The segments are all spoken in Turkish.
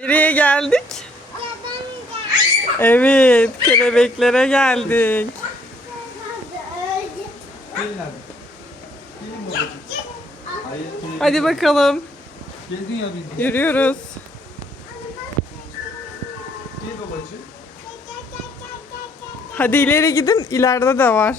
Nereye geldik? Evet, kelebeklere geldik. Hadi bakalım. Yürüyoruz. Hadi ileri gidin. İleride de var.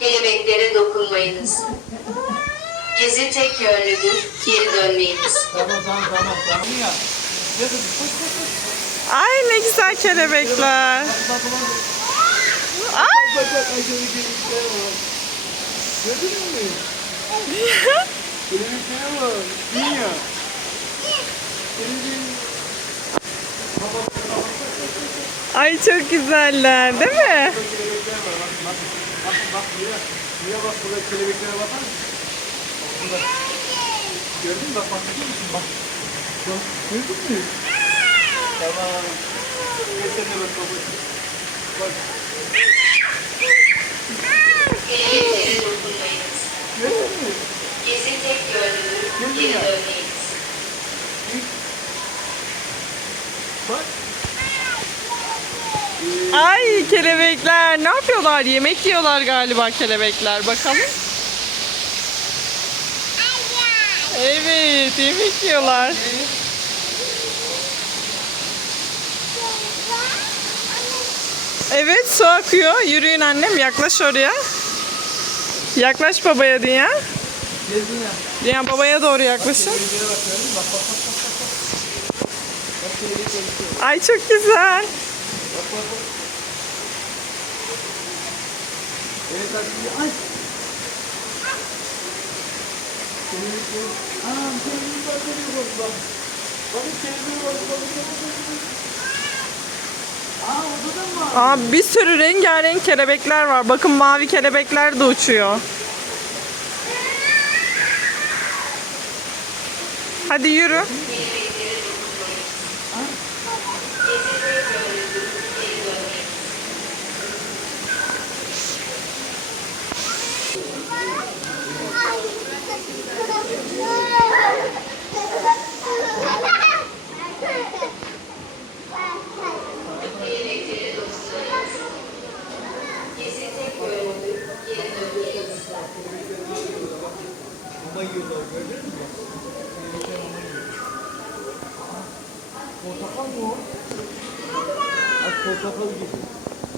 Kelebeklere dokunmayınız. Gezi tek yönlüdür, geri dönmeyiniz. Tamam tamam tamam tamam ya. Ay ne güzel kelebekler. Ay. Bak bak. Gördün mü? Kelebeklere bak. Dünya. Kelebeğin. Ay çok güzeller değil mi? Bakın bak buraya. Buraya bak burada kelebeklere bakar mısın? Bak burada. Gördün mü? Bak bak görüyor musun? Bak. Bak. Gördün mü? Tamam. Gel sen de bak babacığım. Bak. Gördün mü? Gezi tek yönlüdür, geri dönmeyiniz. Bak. Ay kelebekler ne yapıyorlar? Yemek yiyorlar galiba kelebekler. Bakalım. Evet yemek yiyorlar. Evet su akıyor. Yürüyün annem yaklaş oraya. Yaklaş babaya dünya. Dünya babaya doğru yaklaşın. Ay çok güzel. Bak? Aa, bir sürü rengarenk kelebekler var. Bakın mavi kelebekler de uçuyor. Hadi yürü.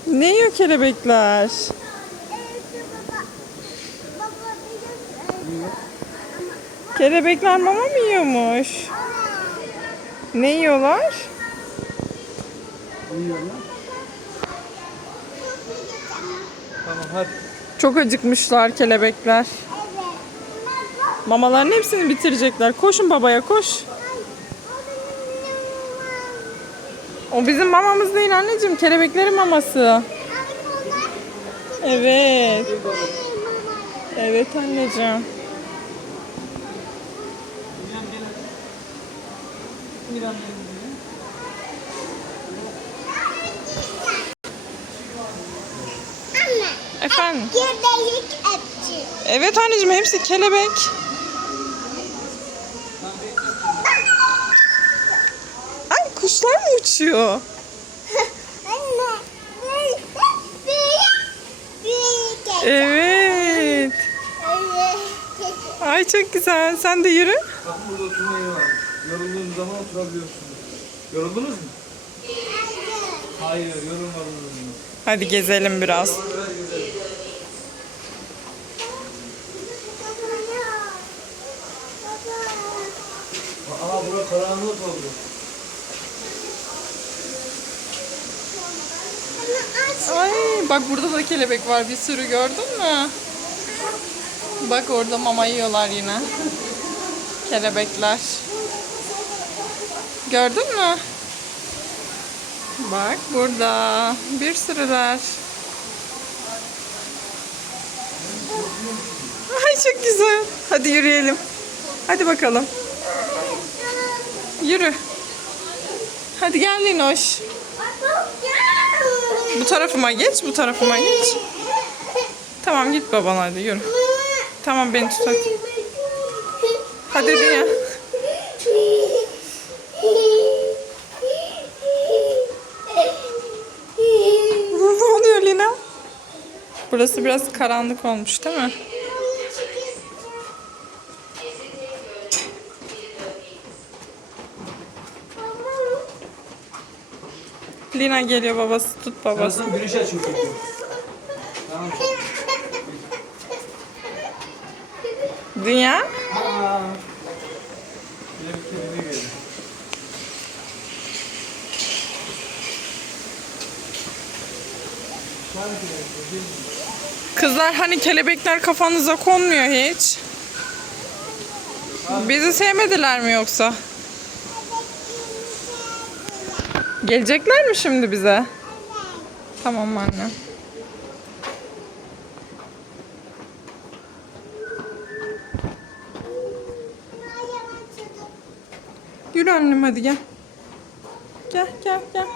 Ne yiyor kelebekler? Kelebekler mama mı yiyormuş? Ne yiyorlar? Yiyorlar. Tamam hadi. Çok acıkmışlar kelebekler. Mamaların hepsini bitirecekler. Koşun babaya koş. O bizim mamamız değil anneciğim. Kelebeklerin maması. Evet. Evet anneciğim. İrem gel hadi. Gel buraya. Efendim. Kelebek etçi. Evet anneciğim hepsi kelebek. Ay kuşlar mı uçuyor? Evet. Ay çok güzel. Sen de yürü. Burada oturma yeri var. Yorulduğunuz zaman oturabiliyorsunuz. Yoruldunuz mu? Hayır, yorulmadınız. Hadi gezelim biraz. Aa bura karanlık oldu. Ay bak burada da kelebek var bir sürü gördün mü? Bak orada mama yiyorlar yine. Kelebekler. Gördün mü? Bak burada bir sürüler. Ay çok güzel. Hadi yürüyelim. Hadi bakalım. Yürü. Hadi gel Linoş. Bu tarafıma geç, bu tarafıma geç. Tamam git baban hadi yürü. Tamam beni tut hadi. Hadi hadi ya. Ne oluyor Lina? Burası biraz karanlık olmuş değil mi? Lina geliyor babası tut babası. Birazdan güneş açıyor. Tamam. Dünya? Aa. Yine bir kelebek geldi. Hangi kelebek? Değil mi? Kızlar hani kelebekler kafanıza konmuyor hiç. Bizi sevmediler mi yoksa? Gelecekler mi şimdi bize? Tamam anne. Yürü annem hadi gel. Gel gel gel.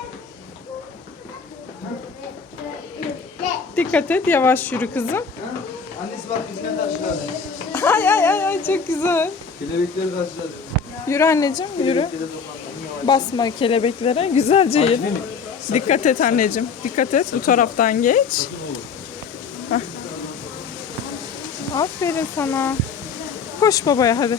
Dikkat et yavaş yürü kızım. Annesi bak bizden taşladı. Ay ay ay ay çok güzel. Kelebekleri taşladı. Yürü anneciğim yürü. Basma kelebeklere. Güzelce yürü. Dikkat et anneciğim. Dikkat et. Bu taraftan geç. Aferin sana. Koş babaya hadi.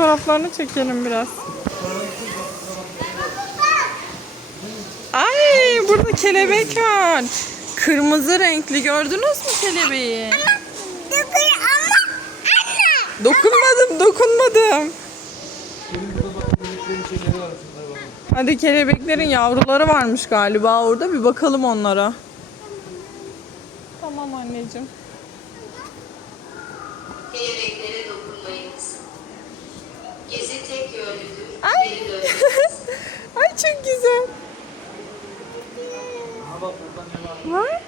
Fotoğraflarını çekelim biraz. Ay burada kelebek var. Kırmızı renkli gördünüz mü kelebeği? Dokun ama anne. Dokunmadım, dokunmadım. Hadi kelebeklerin yavruları varmış galiba orada. Bir bakalım onlara. Tamam anneciğim. Bak burada ne var? Bak.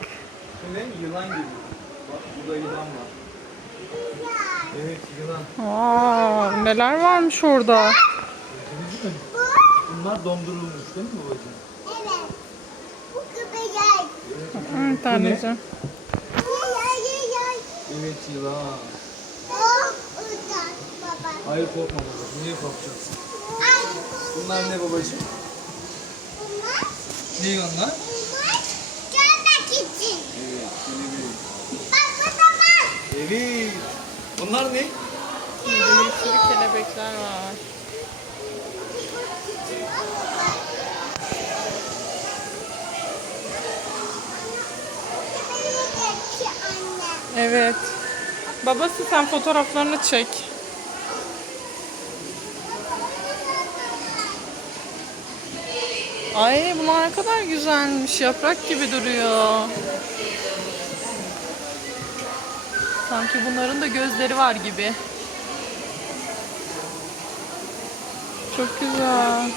Bu ne? Yılan gibi. Bak burada yılan var. Evet yılan. Aa, neler varmış orada. Bunlar dondurulmuş değil mi babacığım? Evet. Bu köpek. Evet anneciğim. Evet yılan. Baba. Hayır korkma babacığım. Niye korkacaksın? Bunlar ne babacığım? Bunlar görmek için. Evet kelebek. Bak burada bak. Evet. Bunlar ne? Burada bir sürü kelebekler var. Evet. Babası sen fotoğraflarını çek. Ay bunlar ne kadar güzelmiş. Yaprak gibi duruyor. Sanki bunların da gözleri var gibi. Çok güzel.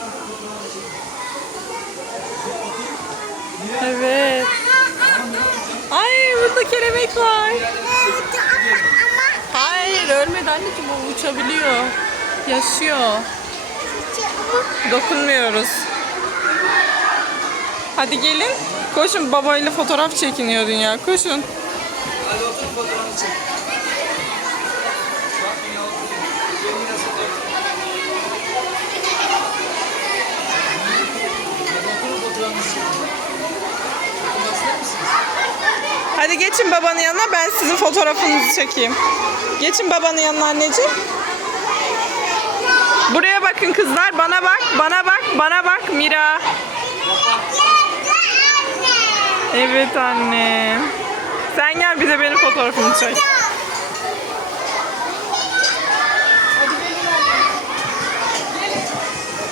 Evet. Ay burada kelebek var. Hayır ölmedi anneciğim o uçabiliyor. Yaşıyor. Dokunmuyoruz. Hadi gelin. Koşun babayla fotoğraf çekiniyor dünya. Koşun. Hadi otur fotoğrafını çek. Hadi geçin babanın yanına ben sizin fotoğrafınızı çekeyim. Geçin babanın yanına anneciğim. Buraya bakın kızlar. Bana bak. Bana bak. Bana bak Mira. Evet anne. Sen gel bize benim fotoğrafımı çek.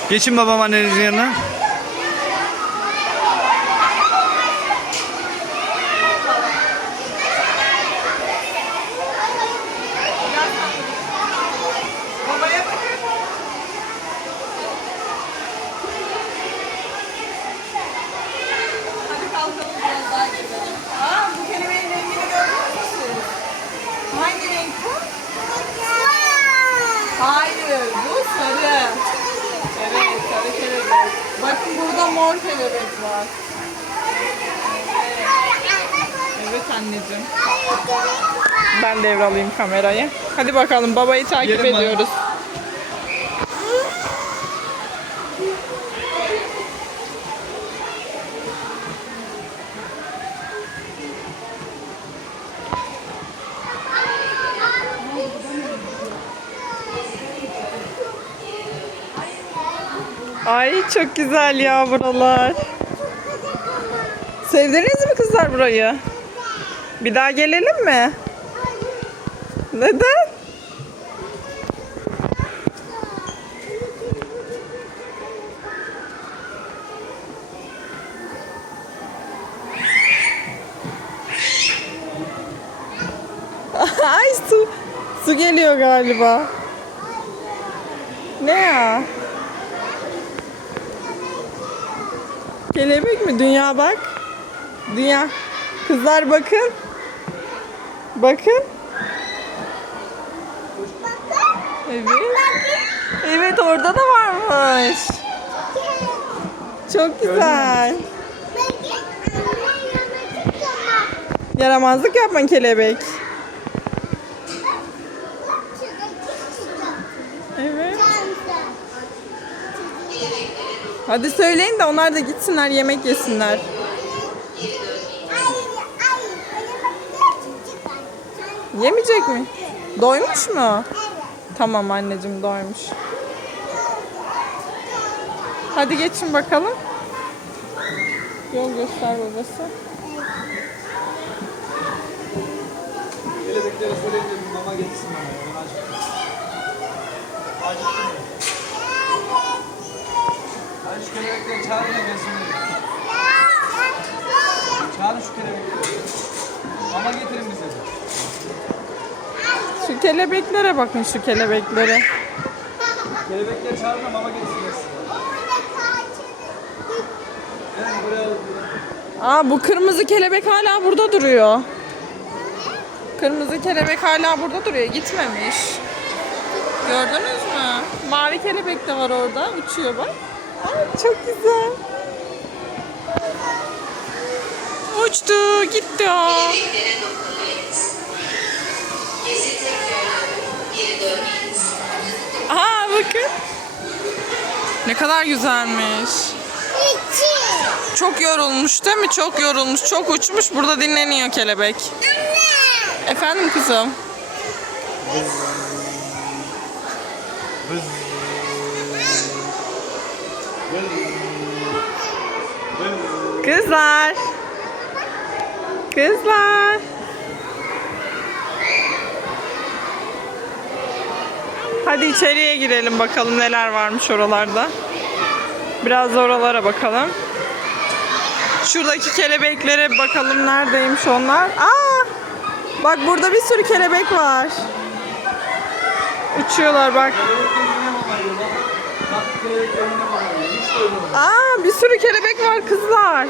Geçin babam annenizin yanına. Babaya bakın. Bakın burada mor kelebek var. Evet anneciğim. Ben devralayayım kamerayı. Hadi bakalım babayı takip bana. ediyoruz. Ay çok güzel ya buralar. Sevdiniz mi kızlar burayı? Bir daha gelelim mi? Neden? Ay su su geliyor galiba. Ne ya? Kelebek mi? Dünya bak. Dünya. Kızlar bakın. Bakın. Evet. Evet orada da varmış. Çok güzel. Yaramazlık yapma kelebek. Evet. Hadi söyleyin de onlar da gitsinler yemek yesinler. Yemeyecek mi? Doymuş mu? Tamam anneciğim doymuş. Hadi geçin bakalım. Yol göster babası. Kelebeklere söyleyebilirim mama. Ben acıktım. Acıktım. Çağırın da gelsinler. Çağırın şu kelebekleri. Mama getirin bize. de. Şu kelebeklere bakın şu kelebeklere. Kelebekleri çağırın da mama getirsinler. Aa bu kırmızı kelebek hala burada duruyor. Kırmızı kelebek hala burada duruyor. Gitmemiş. Gördünüz mü? Mavi kelebek de var orada. Uçuyor bak. Çok güzel. Uçtu. Gitti o. Aa bakın. Ne kadar güzelmiş. Çok yorulmuş değil mi? Çok yorulmuş. Çok uçmuş. Burada dinleniyor kelebek. Efendim kızım. Kızlar. Kızlar. Hadi içeriye girelim bakalım neler varmış oralarda. Biraz da oralara bakalım. Şuradaki kelebeklere bakalım neredeymiş onlar. Aa! Bak burada bir sürü kelebek var. Uçuyorlar bak. Bak. Bak kelebeklerine Aa bir sürü kelebek var kızlar.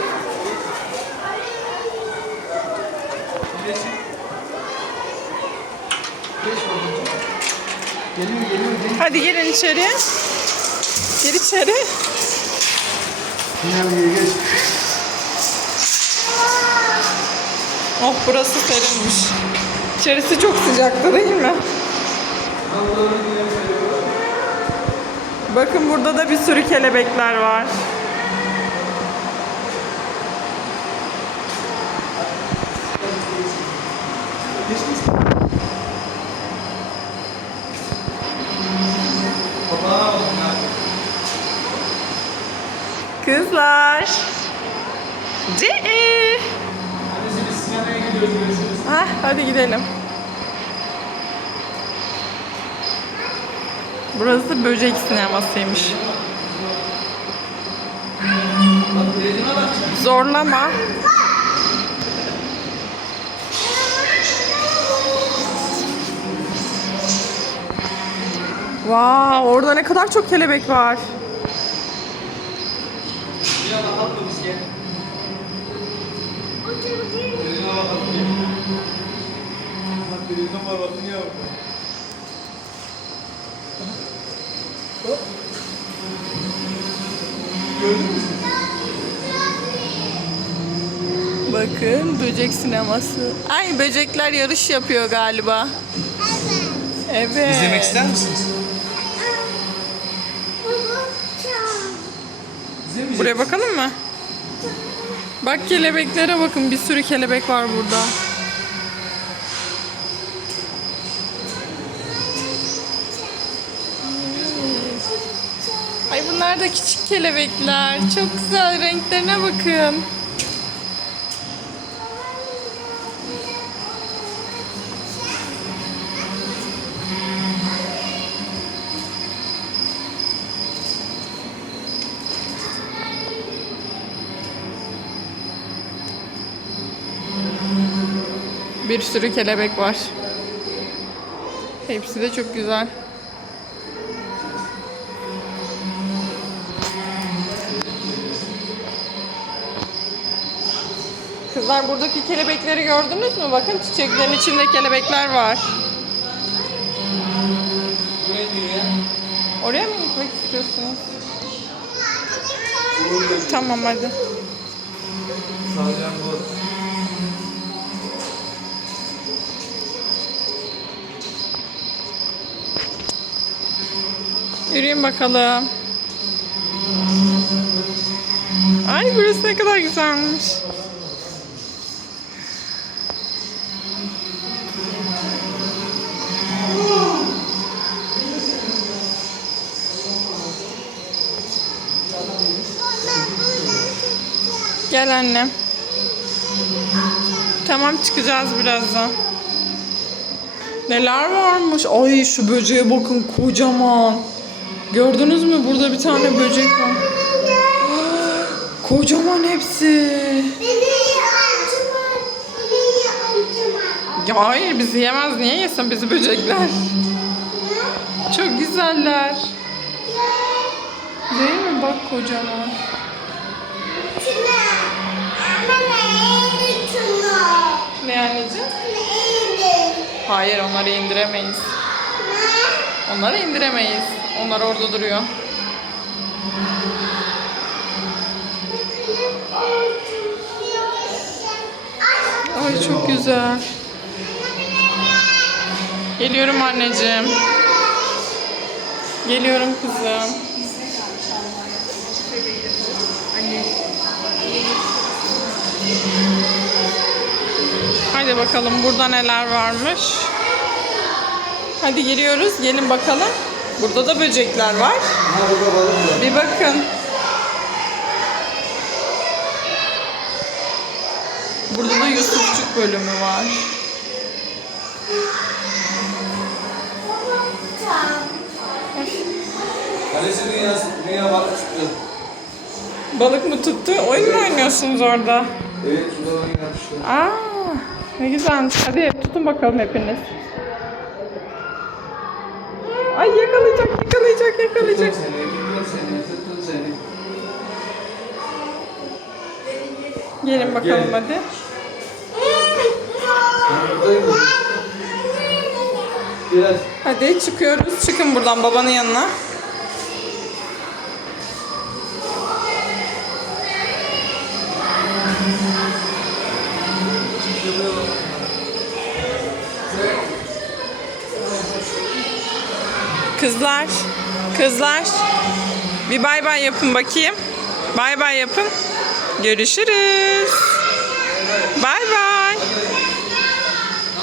Geliyor geliyor. Hadi gelin içeri. Gir içeri. Oh burası serinmiş. İçerisi çok sıcaktı değil mi? Bakın burada da bir sürü kelebekler var. Kızlar. Ce. Hadi sinemaya gidiyoruz. Ah, hadi gidelim. Burası böcek sinemasıymış. Zorlama. Wow, orada ne kadar çok kelebek var. Bakalım. Bak ya. Hop. Gördün mü? Bakın böcek sineması. Ay böcekler yarış yapıyor galiba. Evet. Evet. İzlemek ister misiniz? İzlemeyecek Buraya bakalım mı? Bak kelebeklere bakın. Bir sürü kelebek var burada. Ay bunlar da küçük kelebekler. Çok güzel. Renklerine bakın. Bir sürü kelebek var. Hepsi de çok güzel. Kızlar buradaki kelebekleri gördünüz mü? Bakın çiçeklerin içinde kelebekler var. Oraya mı gitmek istiyorsunuz? Tamam hadi. Yürüyün bakalım. Ay burası ne kadar güzelmiş. Gel annem. Tamam çıkacağız birazdan. Neler varmış? Ay şu böceğe bakın kocaman. Gördünüz mü? Burada bir tane böcek var. Kocaman hepsi. Ya hayır bizi yemez. Niye yesin bizi böcekler? Çok güzeller. Değil mi? Bak kocaman. Hayır onları indiremeyiz. Onları indiremeyiz. Onlar orada duruyor. Ay çok güzel. Geliyorum anneciğim. Geliyorum kızım. Haydi bakalım burada neler varmış. Hadi giriyoruz. Gelin bakalım. Burada da böcekler var. Bir bakın. Burada da Yusufçuk bölümü var. Kalesi dünya, dünya balık çıktı. Balık mı tuttu? Oyun mu oynuyorsunuz orada? Evet şurada oyun yapmışlar. Aa, ne güzelmiş. Hadi tutun bakalım hepiniz. Ay yakalayacak, yakalayacak, yakalayacak. Gelin bakalım Gelin. hadi. Hadi çıkıyoruz. Çıkın buradan babanın yanına. Kızlar, kızlar. Bir bay bay yapın bakayım. Bay bay yapın. Görüşürüz. Bay bay.